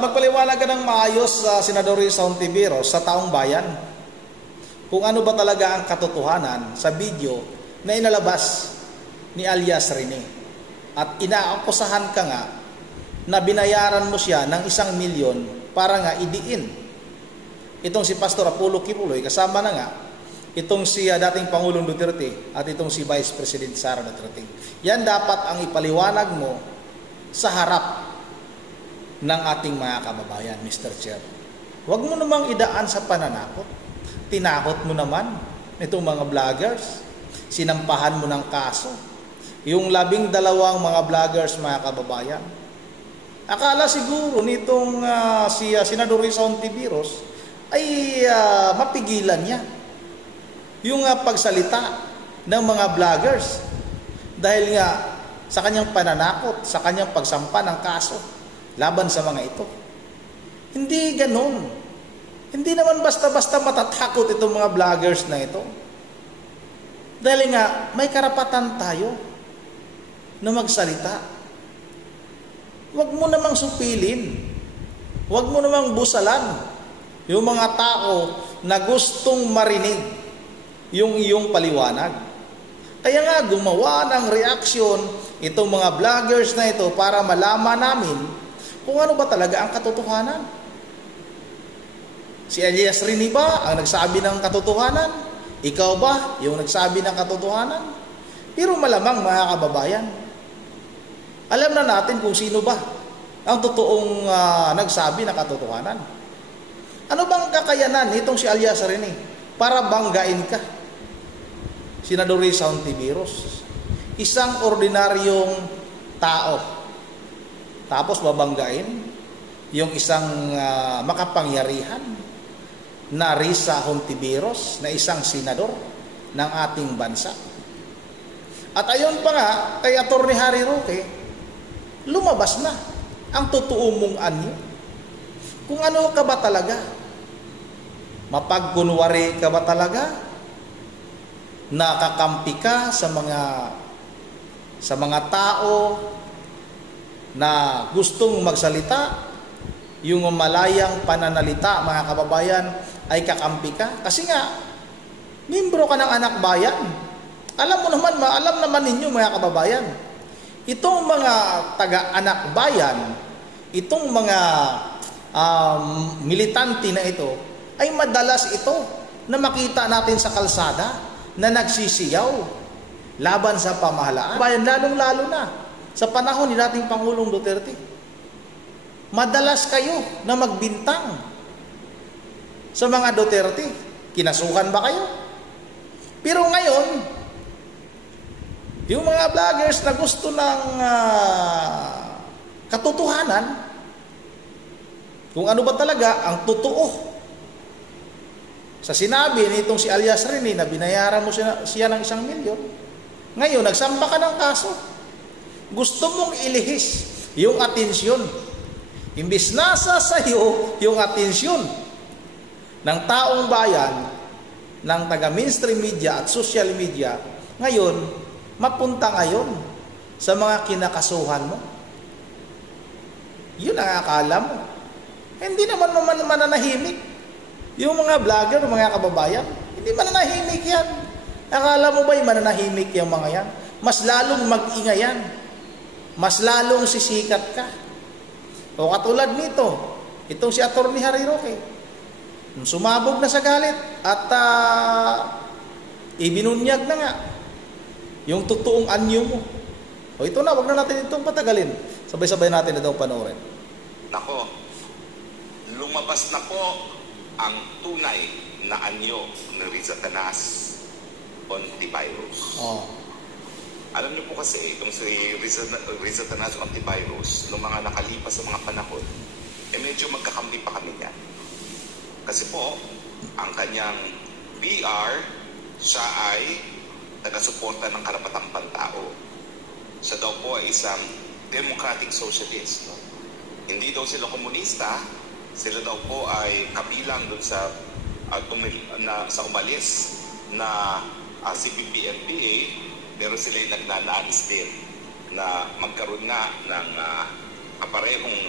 Magpaliwanag ka ng maayos sa Senador Risa Hontiveros sa taong bayan kung ano ba talaga ang katotohanan sa video na inalabas ni alias Rene. At inaakusahan ka nga na binayaran mo siya ng 1 milyon para nga idiin itong si Pastor Apollo Kibuloy, kasama na nga itong si dating Pangulong Duterte at itong si Vice President Sara Duterte. Yan dapat ang ipaliwanag mo sa harap ng ating mga kababayan, Mr. Chair. Huwag mo namang idaan sa pananakot. Tinakot mo naman itong mga vloggers. Sinampahan mo ng kaso. Yung 12 mga vloggers, mga kababayan. Akala siguro nitong si Senador Risa Hontiveros ay mapigilan niya yung pagsalita ng mga vloggers dahil nga sa kanyang pananakot, sa kanyang pagsampa ng kaso laban sa mga ito. Hindi ganon. Hindi naman basta-basta matatakot itong mga vloggers na ito. Dahil nga, may karapatan tayo na magsalita. Huwag mo namang supilin. Huwag mo namang busalan yung mga tao na gustong marinig yung iyong paliwanag. Kaya nga, gumawa ng reaksyon itong mga vloggers na ito para malaman namin kung ano ba talaga ang katotohanan. Si alias Rene ba ang nagsabi ng katotohanan? Ikaw ba yung nagsabi ng katotohanan? Pero malamang, mga kababayan, alam na natin kung sino ba ang totoong nagsabi ng katotohanan. Ano bang kakayanan nitong si alias Rene para banggain ka? Senador Risa Hontiveros, isang ordinaryong tao, tapos babanggain yung isang makapangyarihan na Risa Hontiveros, na isang senador ng ating bansa. At ayon pa nga kay Atty. Harry Roque, lumabas na ang totoo mong anyo. Kung ano ka ba talaga? Mapagkunwari ka ba talaga? Nakakampi ka sa mga tao na gustong magsalita, yung malayang pananalita, mga kababayan, ay kakampi ka? Kasi nga, membro ka ng anak bayan. Alam naman ninyo, mga kababayan, itong mga taga-anak bayan, itong mga militante na ito, ay madalas ito na makita natin sa kalsada na nagsisiyaw laban sa pamahalaan. Bayan, lalong-lalo na sa panahon ni dating Pangulong Duterte. Madalas kayo na magbintang sa mga Duterte. Kinasuhan ba kayo? Pero ngayon, yung mga vloggers na gusto ng katotohanan, kung ano ba talaga ang totoo sa sinabi nitong si alias Rene na binayaran mo siya ng 1 milyon, ngayon nagsamba ka ng kaso. Gusto mong ilihis yung atensyon. Imbis nasa sayo yung atensyon ng taong bayan, ng taga-mainstream media at social media, ngayon, mapunta ngayon sa mga kinakasuhan mo. Yun ang akala mo. Hindi naman mananahimik. Yung mga vlogger, mga kababayan, hindi mananahimik yan. Akala mo ba'y mananahimik yung mga yan? Mas lalong mag-ingay yan. Mas lalong sisikat ka. O katulad nito, itong si Atty. Harry Roque, sumabog na sa galit at ibinunyag na nga yung totoong anyo mo. O ito na, wag na natin itong patagalin. Sabay-sabay natin na daw panoorin. Nako, lumabas na po ang tunay na anyo ng Risa Hontiveros. Oh. Alam niyo po kasi, itong si Risa Hontiveros, noong mga nakalipas sa mga panahon, medyo magkakampi pa kami niyan. Kasi po, ang kanyang PR, siya ay taga-suporta ng karapatang pantao. Siya daw po ay isang democratic socialist. No? Hindi daw sila komunista, sila daw po ay kabilang doon sa umalis na CPP-MPA, pero sila ay nagnanais din na magkaroon nga ng kaparehong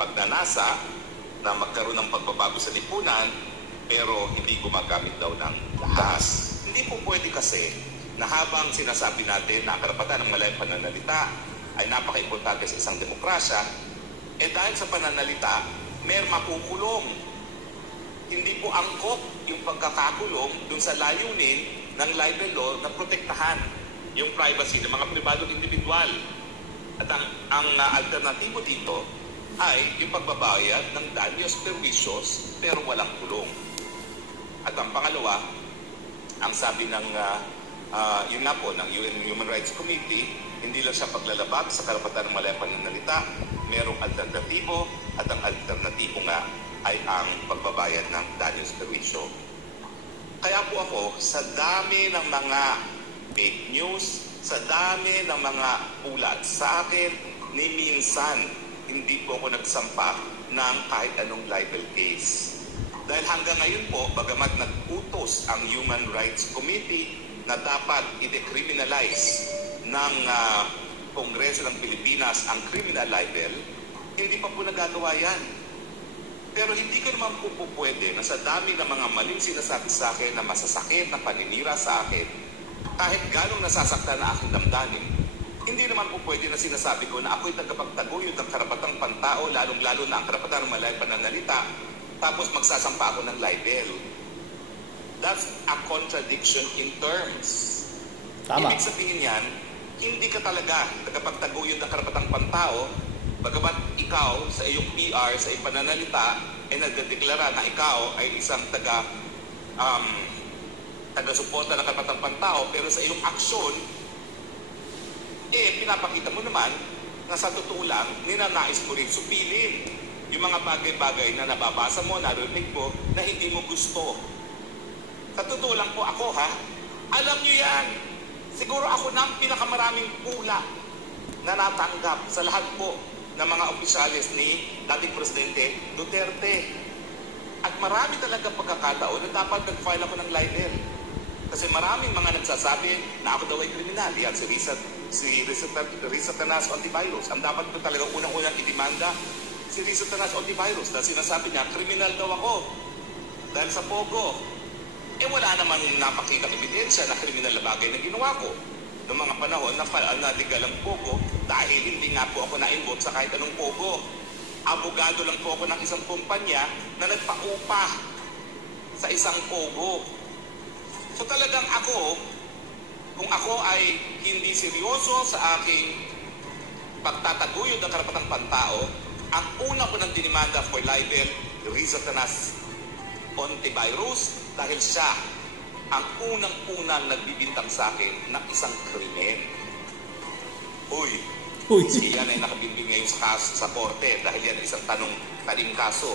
pagnanasa na magkaroon ng pagbabago sa lipunan, pero hindi gumagamit daw ng lakas. Hindi po pwede kasi na habang sinasabi natin na ang karapatan ng malayang pananalita ay napaka-importante sa isang demokrasya, dahil sa pananalita, may makukulong. Hindi po angkop yung pagkakakulong dun sa layunin ng libel law na protektahan yung privacy ng mga pribadong individual. At ang alternatibo dito ay yung pagbabayad ng danyos perwisyos pero walang kulong. At ang pangalawa, ang sabi ng yun nga po, ng UN Human Rights Committee, hindi lang siya paglalabag sa karapatan ng malayang pananalita, merong alternatibo, at ang alternatibo nga ay ang pagbabayad ng danyos perwisyo. Kaya po ako, sa dami ng mga fake news, sa dami ng mga ulat sa akin, ni minsan, hindi po ako nagsampa ng kahit anong libel case. Dahil hanggang ngayon po, bagamat nag-utos ang Human Rights Committee na dapat i-decriminalize ng Kongreso ng Pilipinas ang criminal libel, hindi pa po nagagawa yan. Pero hindi ko naman po pwede na sa dami ng mga maling sinasabi sa akin na masasakit na paninira sa akin, kahit ganong nasasaktan na aking damdamin, hindi naman po pwede na sinasabi ko na ako'y tagapagtaguyod ng karapatang pantao, lalong-lalo na ang karapatan ng malayang pananalita, tapos magsasampa ako ng libel. That's a contradiction in terms. Tama. Ibig sabihin yan, hindi ka talaga tagapagtaguyod ng karapatang pantao, bagamat ikaw sa iyong PR, sa iyong pananalita, ay nagdedeklara na ikaw ay isang taga-suporta ng karapatang pantao, pero sa iyong aksyon, pinapakita mo naman na sa totoo lang, ninanais mo rin supilin yung mga bagay-bagay na nababasa mo, narinig mo, na hindi mo gusto. Sa totoo lang po ako, alam nyo yan. Siguro ako na ang pinakamaraming pula na natanggap sa lahat po ng mga opisyalis ni dating Presidente Duterte. At marami talaga pagkakataon na dapat nag-file ako ng libel. Kasi maraming mga nagsasabi na ako daw ay kriminal. Yan, si Risa Tanas Ontiveros. Ang dapat ko talaga unang-unang idemanda si Risa Tanas Ontiveros dahil sinasabi niya, kriminal daw ako dahil sa Pogo. Wala namang napakitang ebidensya na kriminal na bagay na ginawa ko noong mga panahon na legal ang Pogo dahil hindi nga po ako na-involve sa kahit anong Pogo. Abogado lang po ako ng isang kumpanya na nagpa-upa sa isang Pogo. So talagang ako, kung ako ay hindi seryoso sa aking pagtataguyod ng karapatang pantao, ang una ko ng dinimanda for libel, Risa Tanas Ontiveros, dahil siya ang unang-unang nagbibintang sa akin ng isang krimen. Uy. Siya na nakabimbing ngayon sa korte dahil yan isang taning kaso.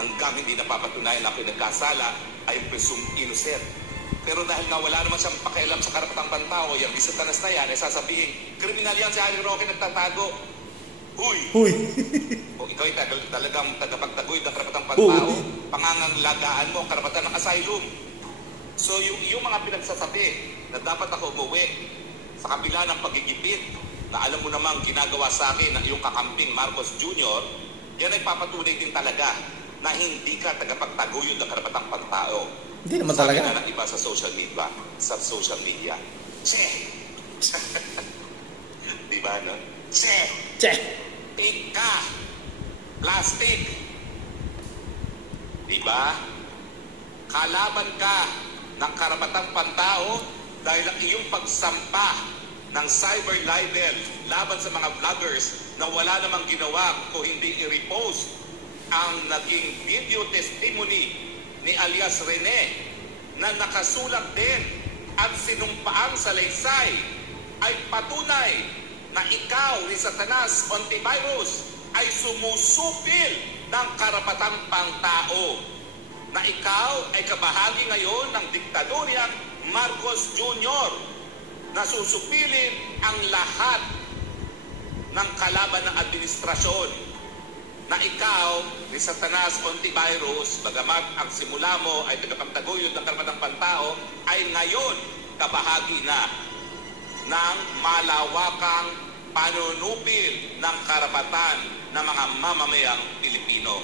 Hanggang hindi napapatunayan na ako'y nagkasala, ay presumed innocent. Pero dahil nga wala naman siyang pakialam sa karapatang pantao, yung Risa Tanas na yan, ay sasabihin, kriminal yan si Harry Roque nagtatago. Uy! O ikaw ay talagang tagapagtagoy ng karapatang pantao, pangangalagaan mo ang karapatan ng asylum. So yung mga pinagsasabi na dapat ako umuwi sa kabila ng pagigipit na alam mo namang ginagawa sa akin ng iyong kakamping Marcos Jr., yan ay papatunay din talaga na hindi ka tagapagtaguyod ng karapatang pantao. Hindi naman talaga. Sabi na ng iba sa social media. Che! Diba, no? Che! Pink ka! Plastic! Diba? Kalaban ka ng karapatang pantao dahil ang iyong pagsampa ng cyber libel laban sa mga vloggers na wala namang ginawa kung hindi i-repost ang naging video testimony ni alias Rene na nakasulat din at sinumpaang salaysay ay patunay na ikaw, Risa Tanas Ontiveros, ay sumusupil ng karapatang pantao. Na ikaw ay kabahagi ngayon ng diktadoryang Marcos Jr. na susupilin ang lahat ng kalaban ng administrasyon. Na ikaw, Risa Tanas Ontiveros, bagamat ang simula mo ay tagapagtaguyod ng karapatang pantao, ay ngayon kabahagi na ng malawakang panunupil ng karapatan ng mga mamamayang Pilipino.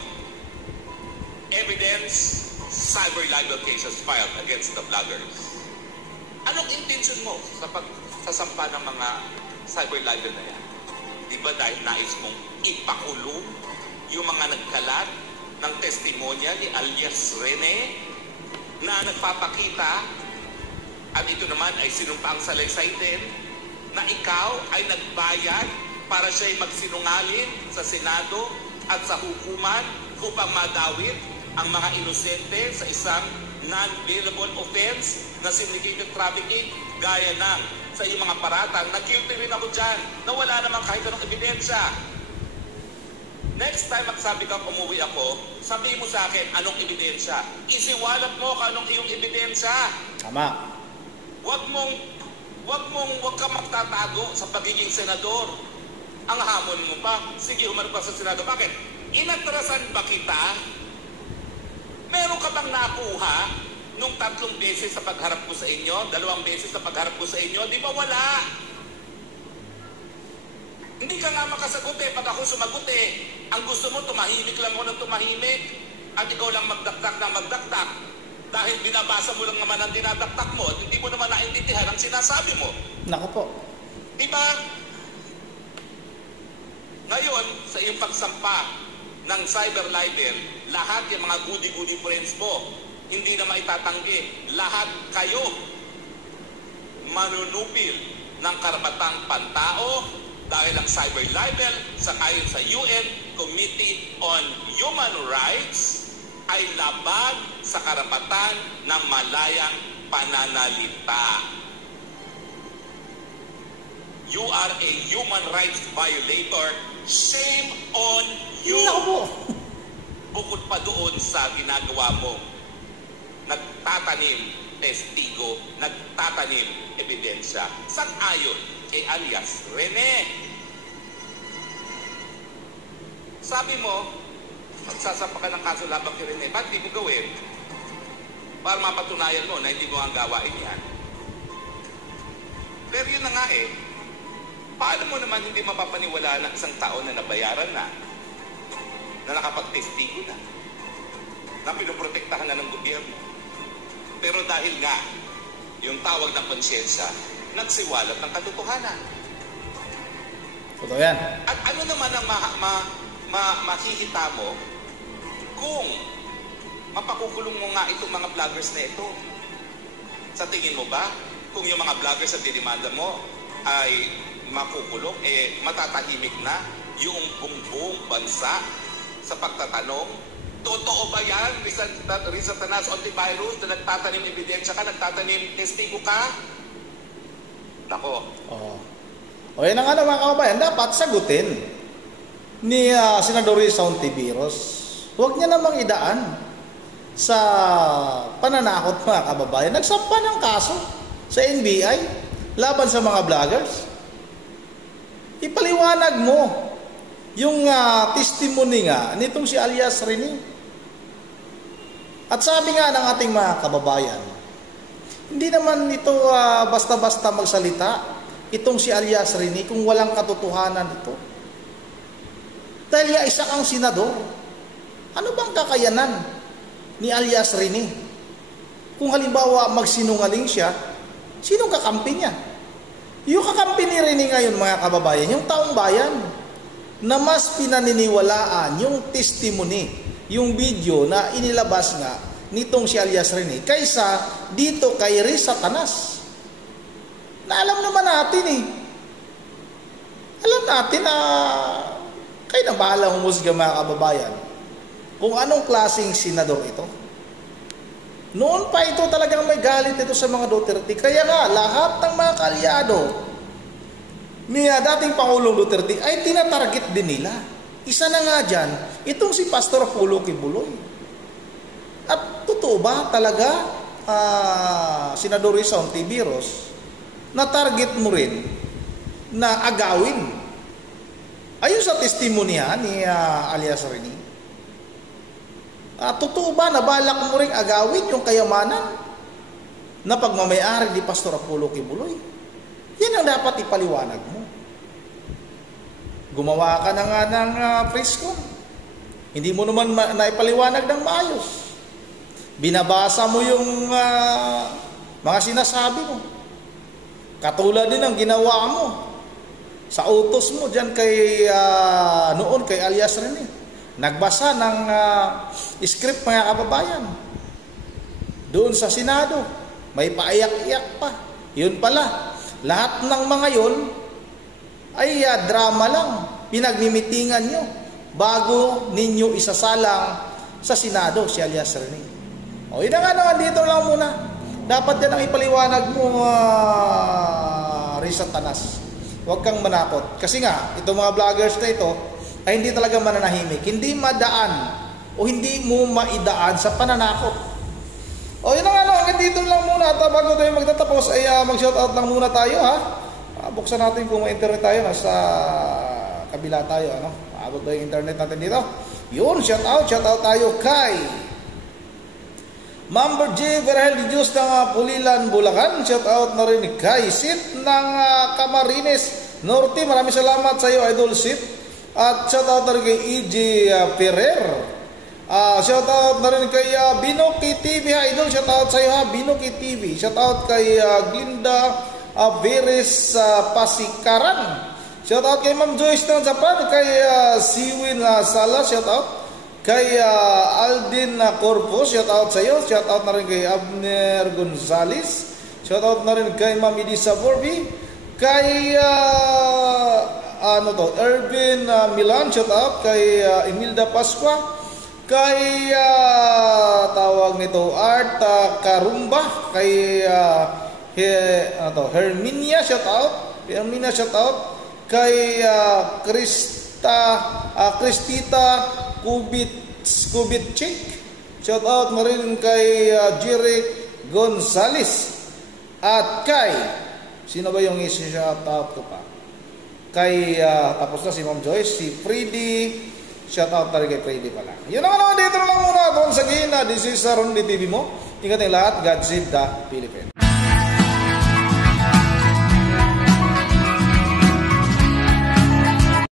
Evidence, cyber libel cases filed against the vloggers. Anong intention mo sa pagsasampa ng mga cyber libel na yan? Di ba dahil nais mong ipakulong yung mga nagkalat ng testimonya ni alias Rene na nagpapakita, at ito naman ay sinumpaang salaysay din, na ikaw ay nagbayad para siya'y magsinungaling sa Senado at sa hukuman upang madawit ang mga inosente sa isang non-bailable offense na syndicated trafficking, gaya ng sa iyong mga paratang. Nag-guilty rin ako dyan na wala namang kahit anong ebidensya. Next time magsabi ka umuwi ako, sabihin mo sa akin anong ebidensya. Isiwalat mo kung anong iyong ebidensya. Tama. Huwag ka magtatago sa pagiging senador. Ang hamon mo pa, sige, umarap ka sa Senado. Bakit? Inatrasan ba kita? Meron ka bang nakuha nung 3 beses sa pagharap ko sa inyo, 2 beses sa pagharap ko sa inyo? Di ba wala? Hindi ka nga makasagot eh. Pag ako sumagot eh, ang gusto mo, tumahimik lang mo ng tumahimik at ikaw lang magdakdak ng magdakdak. Dahil binabasa mo lang naman ang dinadakdak mo at hindi mo naman naintindihan ang sinasabi mo. Naku po. Diba? Ngayon, sa iyong pagsampa ng cyber libel, lahat yung mga goody-goody friends mo, hindi na maitatanggi. Lahat kayo manunupil ng karapatang pantao dahil ang cyber libel, sangayon sa UN Committee on Human Rights, ay labag sa karapatan ng malayang pananalita. You are a human rights violator. Shame on you. Bukod pa doon sa ginagawa mo, nagtatanim testigo, nagtatanim ebidensya. Sang-ayon kay alias Rene. Sabi mo, magsasampa ka ng kaso labang kay Rene. Ba't di mo gawin? Para mapatunayan mo na hindi mo ang gawain yan. Pero yun na nga eh. Paano mo naman hindi mapapaniwala ng isang tao na nabayaran na nakapagtestigo na pinoprotektahan na ng gobyerno? Pero dahil nga, yung tawag ng konsyensya, nagsiwalat ng katotohanan. Totoo yan. At ano naman ang makikita mo kung mapakukulong mo nga itong mga vloggers na ito? Sa tingin mo ba, kung yung mga vloggers na dinimanda mo ay makukulong, matatahimik na yung buong bansa sa pagtatanong? Totoo ba yan, Risa Tanas Ontiveros, na nagtatanim ebidensya ka, nagtatanim testigo ka? Nako. O yan nga naman kababayan, dapat sagutin ni Senador Risa Ontiveros. Huwag niya namang idaan sa pananakot mga kababayan. Nagsampa ng kaso sa NBI laban sa mga vloggers. Ipaliwanag mo yung testimony nga nitong si alias Rene. At sabi nga ng ating mga kababayan, hindi naman ito basta-basta magsalita itong si alias Rene kung walang katotohanan ito. Dahil isa kang senador. Ano bang kakayanan ni alias Rene? Kung halimbawa magsinungaling siya, sinong kakampi niya? Yung kakampi ni Rene ngayon mga kababayan, yung taong bayan, na mas pinaniniwalaan yung testimony, yung video na inilabas nga nitong si alias Rene kaysa dito kay Risa Tanas. Na alam naman natin alam natin na kayo na bahala humusga mga kababayan kung anong klaseng senador ito. Noon pa ito talagang may galit ito sa mga Duterte. Kaya nga lahat ng mga kaalyado ni dating Pangulong Duterte ay tinatarget din nila. Isa na nga dyan, itong si Pastor Apollo Kibuloy. At totoo ba talaga, Senador Risa Ontiveros, na target mo rin na agawin ayon sa testimonya ni alias Rene? Totoo ba na balak mo rin agawin yung kayamanan na pagmamayari ni Pastor Apollo Kibuloy? Yan ang dapat ipaliwanag mo. Gumawa ka na nga ng press con. Hindi mo naman naipaliwanag ng maayos. Binabasa mo yung mga sinasabi mo. Katulad din ang ginawa mo sa utos mo dyan noon kay alias Rene. Nagbasa ng script, mga kababayan. Doon sa Senado, may paiyak-iyak pa. Yun pala, lahat ng mga yun ay drama lang. Pinagmimitingan nyo bago ninyo isasalang sa Senado si alias Rene. O yun na nga naman, dito lang muna. Dapat yan ang ipaliwanag mo, Risa Tanas. Huwag kang manakot. Kasi nga, itong mga vloggers na ito ay hindi talaga mananahimik. Hindi madaan o hindi mo maidaan sa pananakot. O yun na nga, hanggang dito lang muna. At bago tayo magtatapos ay mag-shoutout lang muna tayo, ha. Buksan natin kung may internet tayo. Nasa kabila tayo, ano. Abot ba yung internet natin dito? Yun, shoutout tayo kay Member J. Verhel de Dios ng Pulilan, Bulacan. Shoutout na rin kay Sit ng Camarines Norte. Maraming salamat sa iyo, Idol Sit. At shoutout na rin kay E.J. Ferrer. Shoutout na rin kay Binoki TV, Idol. Shoutout sa iyo, Binoki TV. Shoutout kay Glinda Veres Pasikaran. Shoutout kay Ma'am Joyce ng Japan. Kay Siwin Sala. Shoutout kay Aldin Corpus, shoutout sa iyo. Shoutout na rin kay Abner Gonzales. Shoutout na rin kay Ma'am Edisa Borby. Kay Ervin Milan, shoutout kay Emilda Pasqua. Kay tawag nito Art Karumba. Kay Herminia, shoutout. Herminia, shoutout. Kay Kristita Kubitchik. Shout out na rin kay Jeric Gonzales. At kay sino ba yung i-shout out ko pa? Kay tapos na si Ma'am Joyce, si Freddy. Shout out na rin kay Freddy pala. Yun naman dito lang muna. Once again, this is Ron TV mo. Ingat ang lahat. God save the Philippines.